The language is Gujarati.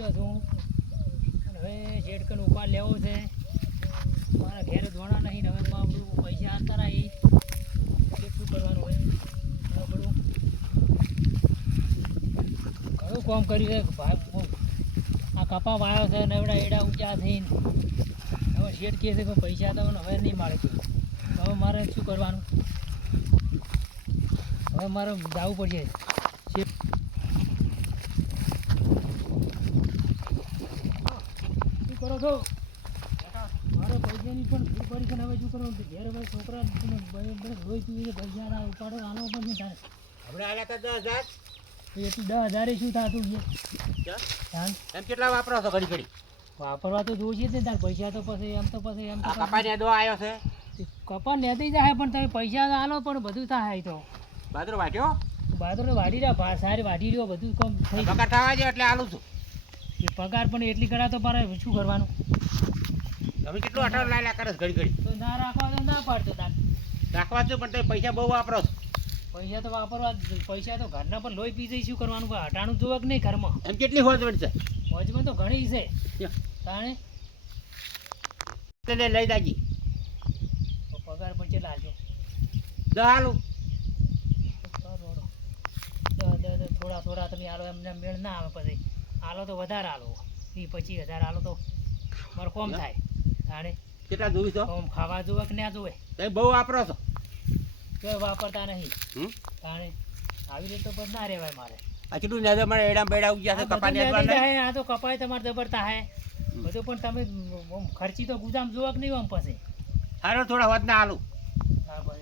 ગયો છું અને હવે જેડકન ઉપાડ લેવો છે મારા ઘેર ધોણા નહીં હવે આપણું પૈસા આવતા રહી શું કરવાનું હોય આપણું ઘણું કામ કર્યું છે ભાઈ આ કપા વાયો છે ને એવડા એડા ઊંચા થઈને હવે શેઠ કહે છે કે પૈસા તો હવે નહીં મળે હવે મારે શું કરવાનું હવે મારે જવું પડશે શેઠ શું કરો છો મારે પૈસાની પણ ભૂલ પડી છે ને હવે શું કરવાનું ઘેર હવે છોકરા રોઈ પીવી પૈસા ઉપાડો આનો પણ થાય આપણે આલ્યા હતા 10,000 એટલું 10,000 શું થતું એમ કેટલા વાપરો છો ઘડી ઘડી વાપરવા તો જોઈશે જ ને તાર પૈસા તો પછી એમ તો કપાને દો આવ્યો છે કપા નેતી જાય પણ તમે પૈસા તો આલો પણ બધું થાય તો બાદરો વાટ્યો બાદરો વાઢી રહ્યા સારી વાઢી રહ્યો બધું કામ થઈ પગાર થવા છે એટલે આલું છું એ પગાર પણ એટલી કરા તો મારે શું કરવાનું તમે કેટલું અઠાર લાયલા કરે ઘડી ઘડી તો ના રાખવા તો ના પાડતો તાર રાખવા છું પણ તમે પૈસા બહુ વાપરો છો પૈસા તો વાપરવા પૈસા તો ઘરના પણ લોહી પી જઈ શું કરવાનું હટાણું જોવે કે નહીં ઘરમાં એમ કેટલી હોજ છે મોજમાં તો ઘણી છે તાણે લઈ જાજી પગાર પણ ચેલા હાલજો હાલું થોડા થોડા તમે આલો એમને મેળ ના આવે પછી આલો તો વધારે આલો 20,000 આલો તો મારે કોમ થાય તાણે કેટલા જોવી છો કોમ ખાવા જોવે કે ના જોવે તમે બહુ વાપરો છો કોઈ વાપરતા નહીં તાણે આવી રીતે તો પણ ના રહેવાય મારે આ કેટલું નજર મારે એડા બેડા ઉગ્યા છે કપાને આ તો કપાય તમારે જબરતા હે બધું પણ તમે ખર્ચી તો ગુદામ જોવા કે નહીં આમ પછી હારો થોડા હોત ના હાલું હા ભાઈ